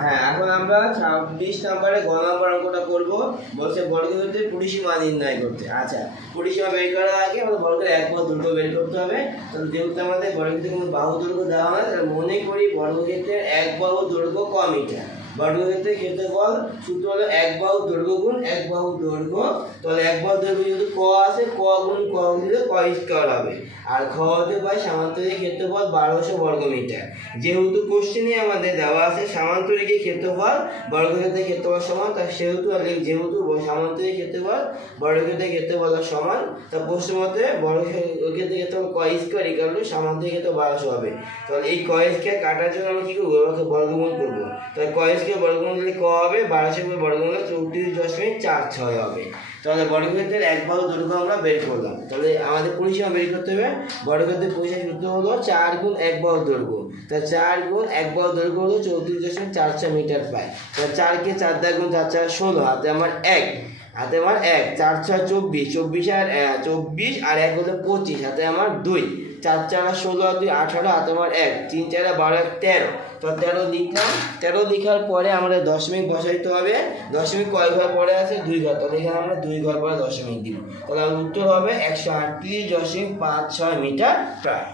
হ্যাঁ, এখন আমরা 26 নম্বরে গ নম্বর অঙ্কটা করবো। বলছে বর্গক্ষেত্রের পরিসীমা নির্ণয় করতে। আচ্ছা, পরিসীমা বের করার আগে আমাদের বর্গের এক বাহু দৈর্ঘ্য বের করতে হবে। তাহলে যেহেতু আমাদের বর্গক্ষেত্রে কোনো বাহু দৈর্ঘ্য দেওয়া হয়, তাহলে মনে করি বর্গক্ষেত্রের এক বাহু দৈর্ঘ্য ক মিটার। বর্গক্ষেত্রের ক্ষেত্রফল সূত্র হলো এক বাহু দৈর্ঘ্য গুণ এক বাহু দৈর্ঘ্য। তাহলে এক বাহু দৈর্ঘ্য যেহেতু ক আছে, ক গুণ ক দিলে ক স্কয়ার হবে। আর খ হতে পারে সামান্তরিক ক্ষেত্রফল 1200 বর্গমিটার। যেহেতু কোশ্চেনে আমাদের দেওয়া আছে সামান্তরিকের ক্ষেত্রফল বর্গক্ষেত্রের ক্ষেত্রফল সমান, তা যেহেতু সামান্তরিক ক্ষেত্রফল বর্গক্ষেত্রের ক্ষেত্রফল সমান, তা প্রশ্ন মতে বর্গক্ষেত্রের ক্ষেত্রফল ক স্কয়ার ইকুয়াল টু সামান্তরিক ক্ষেত্রফল 1200 হবে। তাহলে এই ক স্কয়ার কাটার জন্য আমরা কি করবো, বর্গমূল করবো। তাহলে ক স্কয়ার বর্গমূল দিলে ক হবে, 1200 বর্গমূল 34.46 হবে। তাহলে বর্গক্ষেত্রের এক বাহু দৈর্ঘ্য আমরা বের করলাম। তাহলে আমাদের পরিসীমা বের করতে হবে। বর্গক্ষেত্রের পরিসীমা সূত্র হলো 4 গুণ এক বাহু দৈর্ঘ্য। তাহলে 4 গুণ এক বাহু দৈর্ঘ্য হলো 34.46 মিটার পাই। তাহলে 4 কে 4 দ্বারা গুণ 4 4 16, হাতে আমার 1, 4 6 24, 24 আর 1 হলো 25, হাতে আমার 2, 4 4 16 আর 2 18, হাতে আমার 1, 3 4 12 13। তো 13 লিখলাম। 13 লেখার পরে আমাদের দশমিক বসাইতে হবে। দশমিক কয় ঘর পরে আছে, 2 ঘর। তাহলে এখানে আমরা 2 ঘর পরে দশমিক দিব। তাহলে উত্তর হবে 138.56 মিটার প্রায়।